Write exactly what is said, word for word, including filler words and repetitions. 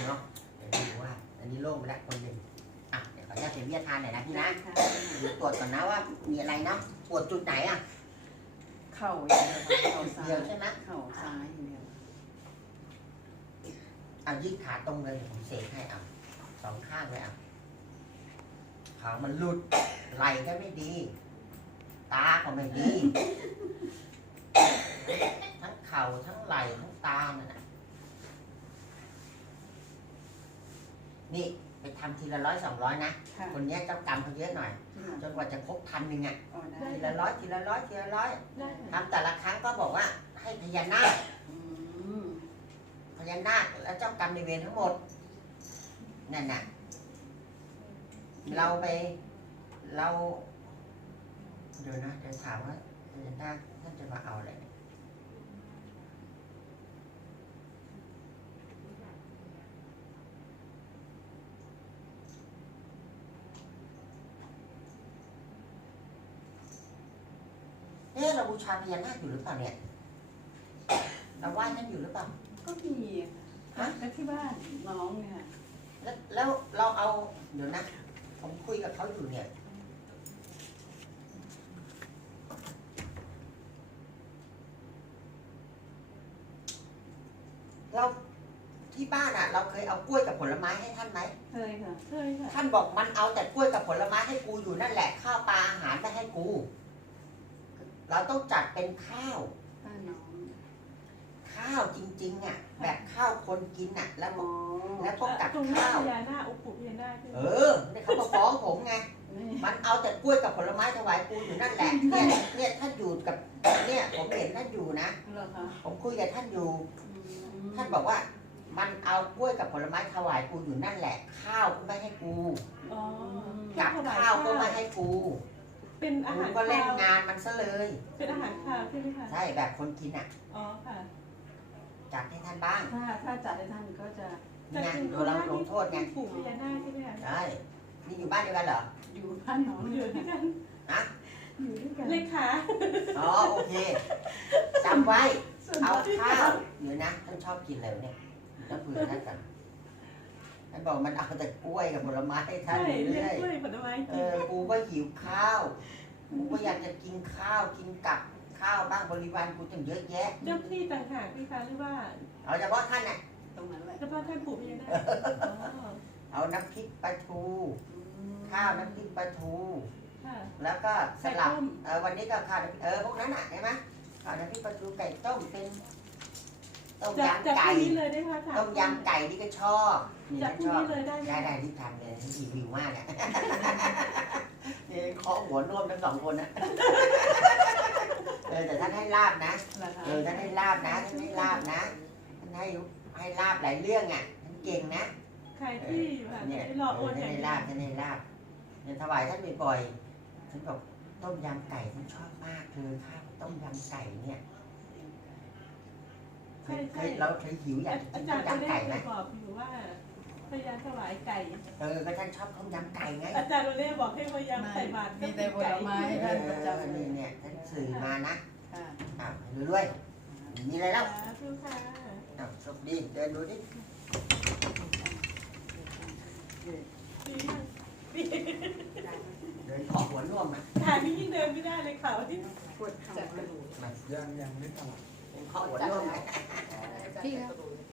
นาะเดี๋ยวดูว่าอันนี้โล่งไปแล้วคนหนึ่งอ่ะเดี๋ยวขออนุญาตเสียวิทยาทานหน่อยนะพี่นะดูตรวจก่อนนะว่ามีอะไรเนาะปวดจุดไหนอ่ะเข่าอย่างเดียวเข่าซ้าเดียวย ใช่ไหมเข่าซ้ายอย่างเดียวเอายืดขาตรงเลยผมเสกให้เอาสองข้างเลยเอาขามันหลุดไหล่ก็ไม่ดี ตาก็ไม่ดี ทั้งเข่าทั้งไหล่ทั้งตาเนี่ยนะนี่ไปทำทีละร้อยสองร้อยนะค่ะคนนี้เจ้ากรรมเขาเยอะหน่อย จนกว่าจะครบพันหนึ่งอ่ะอ๋อได้ทีละร้อยทีละร้อยทีละร้อยได้ทำแต่ละครั้งก็บอกว่าให้พญานาคอืมพญานาคและเจ้ากรรมในายเวรทั้งหมดนั่นน่ะเราไปเราเดี๋ยวนะจะถามว่าพญานาคท่านจะมาเอาอะไรเนี่ยเอ๊ะเราบูชาพญานาคอยู่หรือเปล่าเนี่ยเราไหว้ท่านอยู่หรือเปล่าก็มีค่ะแล้วที่บ้านน้องเนี่ยแล้วแล้วเราเอาเดี๋ยวนะผมคุยกับเขาอยู่เนี่ยเราที่บ้านอ่ะ เราเคยเอากล้วยกับผลไม้ให้ท่านไหมเคยค่ะเคยค่ะท่านบอกมันเอาแต่กล้วยกับผลไม้ให้กูอยู่นั่นแหละข้าวปลาอาหารไม่ให้กู เราต้องจัดเป็นข้าวบ้านน้องข้าวจริงๆอ่ะแบบข้าวคนกินอ่ะ แล้วอ๋อแล้วก็กัดตรงหน้าข้าวพญานาคองค์ปู่พญานาคใช่ไหมเออเนี่ยเขามาฟ้องผมไงนี่มันเอาแต่กล้วยกับผลไม้ถวายกูอยู่นั่นแหละ เนี่ยเนี่ยท่านอยู่กับเนี่ยผมเห็นท่านอยู่นะเหรอคะผมคุยกับท่านอยู่อืมท่านบอกว่า มันเอากล้วยกับผลไม้ถวายกูอยู่นั่นแหละ ข้าวก็ไม่ให้กูอ๋อกับข้าวก็ไม่ให้กูเป็นอากูหารก็เล่นคาวงานมันซะเลยเป็นอาหารคาวใช่ไหมคะใช่แบบคนกินอ่ะอ๋อค่ะจัดให้ท่านบ้างถ้าถ้าจัดให้ท่านก็จะนี่ไงโดนเราลงโทษไงปู่พญานาคใช่ไหมคะใช่นี่อยู่บ้านเดียวกันเหรออยู่บ้านน้องอยู่ด้วยกันฮะอยู่ด้วยกันเลขาอ๋อโอเคจำไว้ส่วนเอาที่ข้าวเดี๋ยวนะท่านชอบกินอะไรวะเนี่ยต้องคุยกับท่านกันท่านบอกมันเอาแต่กล้วยกับผลไม้ให้ท่าใช่นเลี้ยงเรื่อยกล้วยผลไม้เอกินอกูก็หิวข้าวกูก็อยากจะกินข้าวกินกับข้าวบ้างบริวารกูตั้งเยอะแยะเจ้าที่ต่างหากพี่คะหรือว่าเอาเฉพาะท่านน่ะตรงนั้นแหละเฉพาะท่านปู่พญานาคอ๋อเอาน้ำพริกปลาทูอืมข้าวน้ำพริกปลาทูค่ะแล้วก็สลับไก่ต้มเออวันนี้ก็ข้าวน้ำพริกเออพวกนั้นอ่ะเห็นไหมข้าวน้ำพริกปลาทูไก่ต้มเป็นต้มจากจากยำไก่ที่นี้เลยได้ไหมคะต้มยำไก่นี่ก็ชอบนี่จากก็ที่ชอบนี้เลยได้ไหมได้ได้รีบทำเลยรีวิวมากอ่ะ นี่เคาะหัวน่วมทั้งสองคนนะ เออแต่ท่านให้ลาบนะเหรอคะเออท่านให้ลาบนะท่านให้ลาบนะท่านให้ให้ลาบหลายเรื่องอ่ะท่านเก่งนะใครที่แบบเนี่ยไม่รอโอนท่านอย่างให้เดียวลาบท่านให้ลาบเนี่ยถวายท่านบ่อยๆท่านบอกต้มยำไก่ท่านชอบมากเลยข้าวต้มยำไก่เนี่ยเคใช่ยเคใช่ยเราเคยหิวอยากกิอาน จาต้รมย์ก็ยำได้ไก่เคไหมยบอกอยู่ว่าพยายามถวายไก่เออก็ท่านชอบต้มยำไก่ไงอาจารย์โรเล่บอกให้พยายามใส่บาตรมีแต่ผลไม้ให้เอท่านอประจำเลนี่ยเนี่ยท่านสื่อมานะค่ะอ้าวดูด้วยมีอะไรแล้วสาธุค่ะอ้าวโชคดีเดินดูดิดีมากดีเดินเคาะหัวน่วมนะทางนี้ยิ่งเดินไม่ได้เลยเขาที่ปวดเข่ามายังยังไม่ตลาดเดินเคาะหัวน่วมนะพี่ครับ